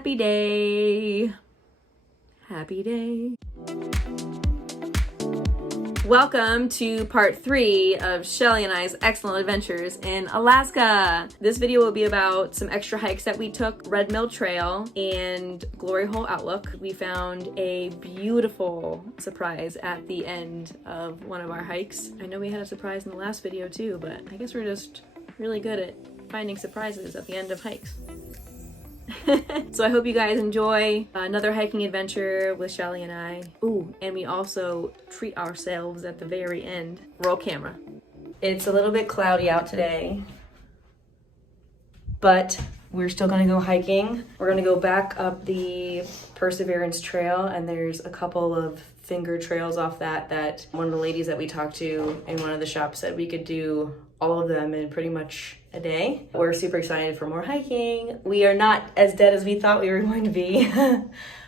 happy day. Happy day. Welcome to part 3 of Shelley and I's excellent adventures in Alaska. This video will be about some extra hikes that we took, Red Mill Trail and Glory Hole Outlook. We found a beautiful surprise at the end of one of our hikes. I know we had a surprise in the last video too, but I guess we're just really good at finding surprises at the end of hikes. So I hope you guys enjoy another hiking adventure with Shelley and I. Ooh, and we also treat ourselves at the very end. Roll camera. It's a little bit cloudy out today, but we're still gonna go hiking. We're gonna go back up the Perseverance Trail, and there's a couple of finger trails off that one of the ladies that we talked to in one of the shops said we could do all of them in pretty much a day. We're super excited for more hiking. We are not as dead as we thought we were going to be.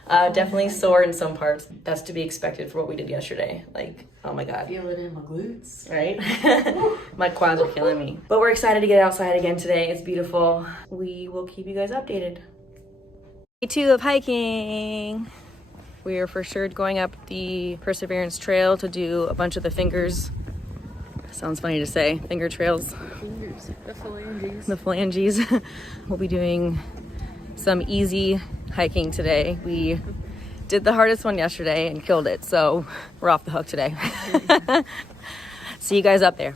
Definitely sore in some parts. That's to be expected for what we did yesterday. Like, oh my God. Feel it in my glutes. Right? My quads are killing me. But we're excited to get outside again today. It's beautiful. We will keep you guys updated. Day 2 of hiking. We are for sure going up the Perseverance Trail to do a bunch of the fingers. Sounds funny to say, finger trails. Fingers, the phalanges. The phalanges. We'll be doing some easy hiking today. We did the hardest one yesterday and killed it, so we're off the hook today. See you guys up there.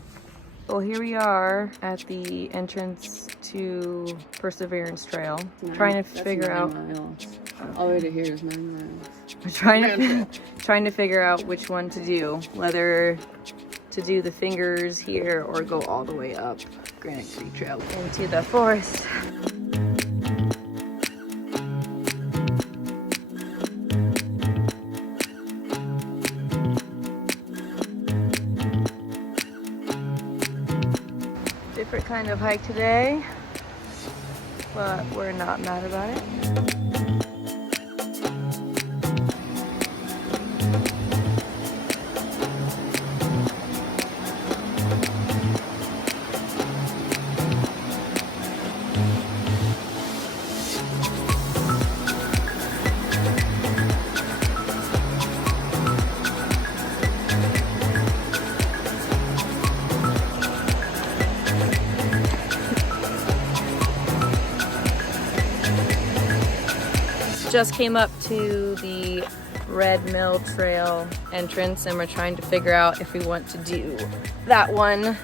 Well, here we are at the entrance to Perseverance Trail. Trying to figure out. 9 miles. All the way to here is 9 miles. We're trying to figure out which one to do, whether to do the fingers here or go all the way up Granite Creek Trail into the forest. Different kind of hike today, but we're not mad about it. Just came up to the Red Mill Trail entrance, and we're trying to figure out if we want to do that one,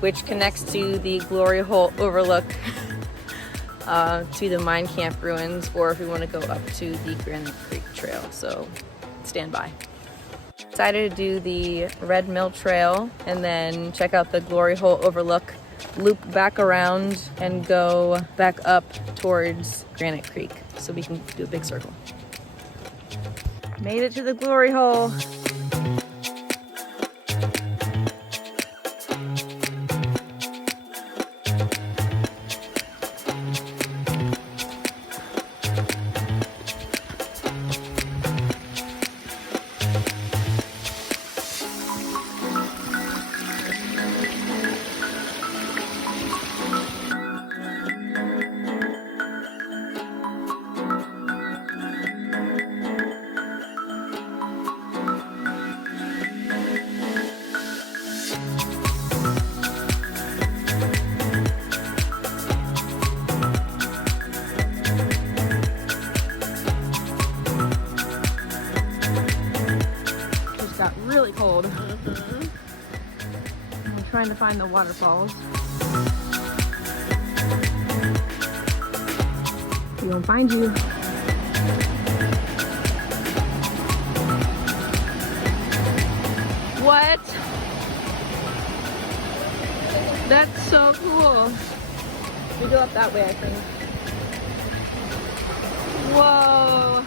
which connects to the Glory Hole Overlook to the mine camp ruins, or if we want to go up to the Granite Creek Trail. So stand by. Decided to do the Red Mill Trail and then check out the Glory Hole Overlook, loop back around and go back up towards Granite Creek so we can do a big circle. Made it to the Glory Hole. Really cold. I'm trying to find the waterfalls. We won't find you. What? That's so cool. We go up that way, I think. Whoa.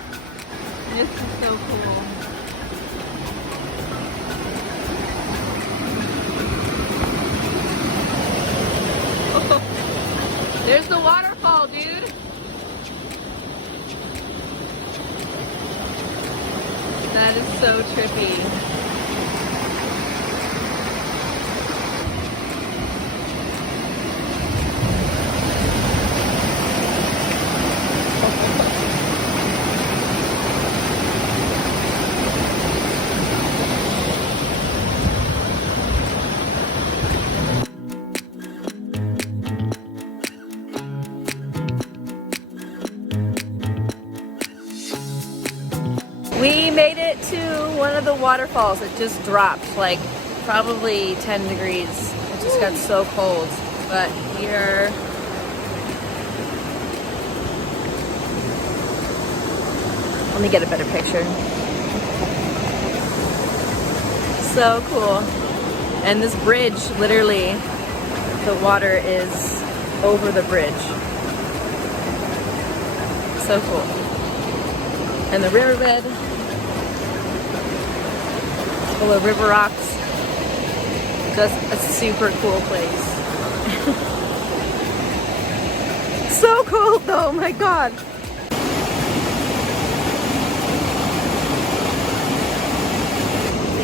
This is so cool. There's the waterfall, dude. That is so trippy. We made it to one of the waterfalls. It just dropped like probably 10 degrees. It just got so cold. But here, let me get a better picture. So cool. And this bridge, literally, the water is over the bridge. So cool. And the riverbed, full of river rocks. Just a super cool place. So cool though, my God.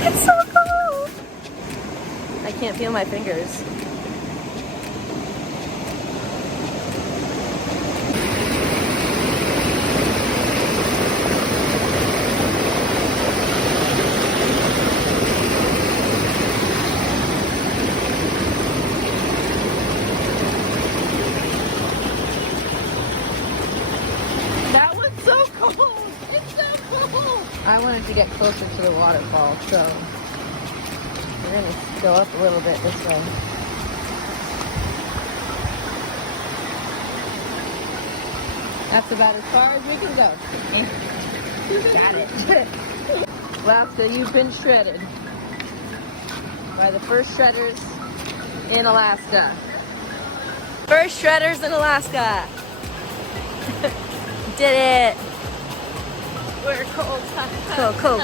It's so cool. I can't feel my fingers. I wanted to get closer to the waterfall, so we're gonna go up a little bit this way. That's about as far as we can go. Got it. Alaska, you've been shredded by the first shredders in Alaska. First shredders in Alaska. Did it. We're cold. Cold.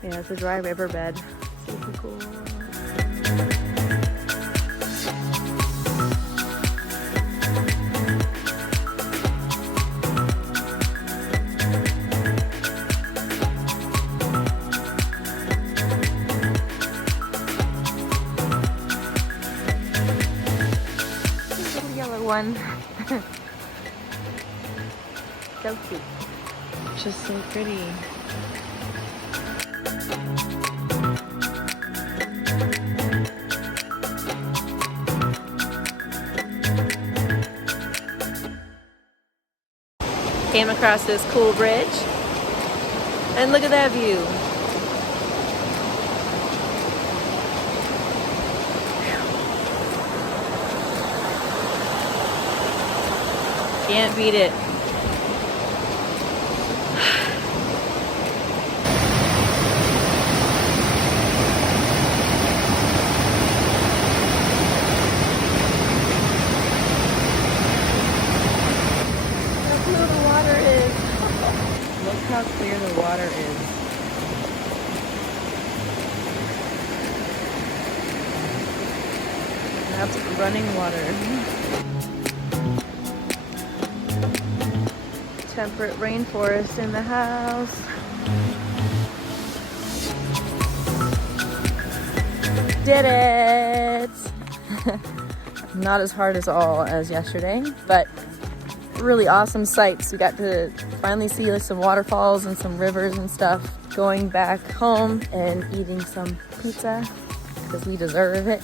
Yeah, it's a dry riverbed. Super cool. This little yellow one. So cute. Just so pretty. Came across this cool bridge. And look at that view. Can't beat it. How clear the water is. That's running water. Temperate rainforest in the house. Did it! Not as hard as yesterday, but really awesome sights. We got to finally see like some waterfalls and some rivers and stuff. Going back home and eating some pizza because we deserve it.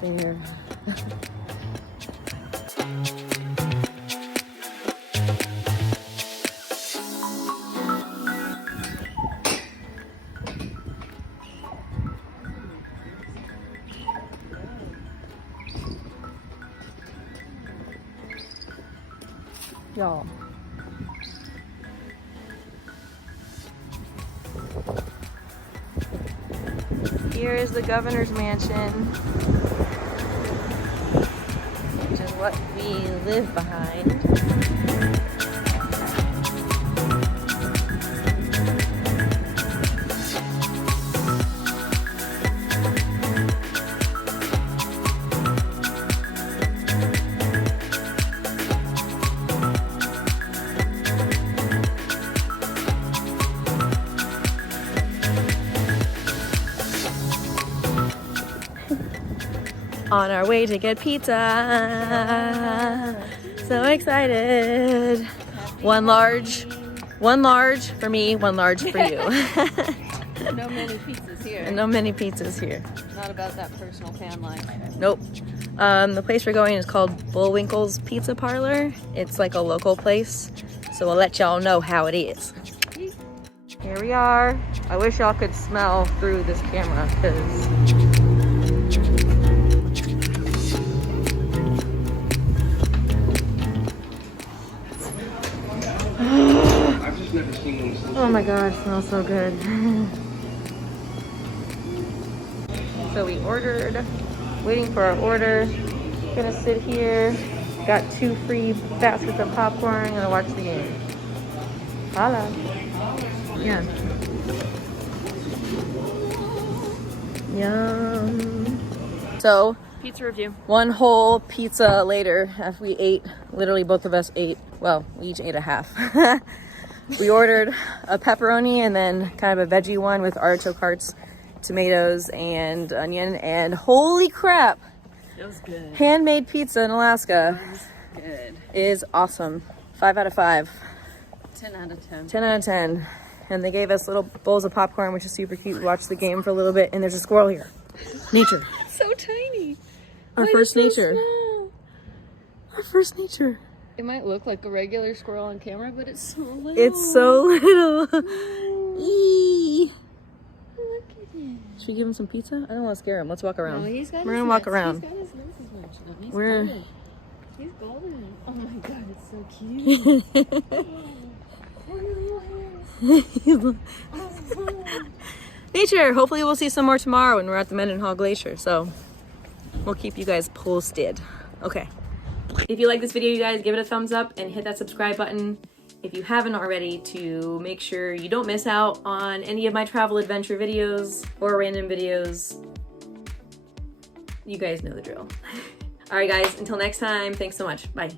There. Y'all. Here is the governor's mansion, which is what we live behind. On our way to get pizza. So excited. One large for me, one large for you. No mini pizzas here. No mini pizzas here. Not about that personal fan life. Nope. The place we're going is called Bullwinkle's Pizza Parlor. It's like a local place, so we'll let y'all know how it is. Here we are. I wish y'all could smell through this camera, because oh my god, it smells so good. So we ordered, waiting for our order. Gonna sit here. Got 2 free baskets of popcorn. Gonna watch the game. Holla. Yeah. Yum. So, Pizza review. one whole pizza later, after we ate, literally both of us ate, well, we each ate a half. We ordered a pepperoni and then kind of a veggie one with artichoke hearts, tomatoes, and onion, and holy crap! It was good. Handmade pizza in Alaska Good. is awesome. 5 out of 5. 10 out of 10. 10 out of 10. And they gave us little bowls of popcorn, which is super cute. We watched the game for a little bit, and there's a squirrel here. Nature. So tiny. Our Why first is it so nature. small? Our first nature. It might look like a regular squirrel on camera, but it's so little. It's so little. Eee. Look at it. Should we give him some pizza? I don't want to scare him. Let's walk around. No, he's got We're his gonna walk nuts. around. He's got his noses munched up. He's We're- golden. He's golden. Oh my god, it's so cute. Nature. Hopefully we'll see some more tomorrow when we're at the Mendenhall Glacier. So we'll keep you guys posted. Okay. If you like this video, you guys, give it a thumbs up and hit that subscribe button if you haven't already, to make sure you don't miss out on any of my travel adventure videos or random videos. You guys know the drill. All right, guys, until next time, thanks so much. Bye.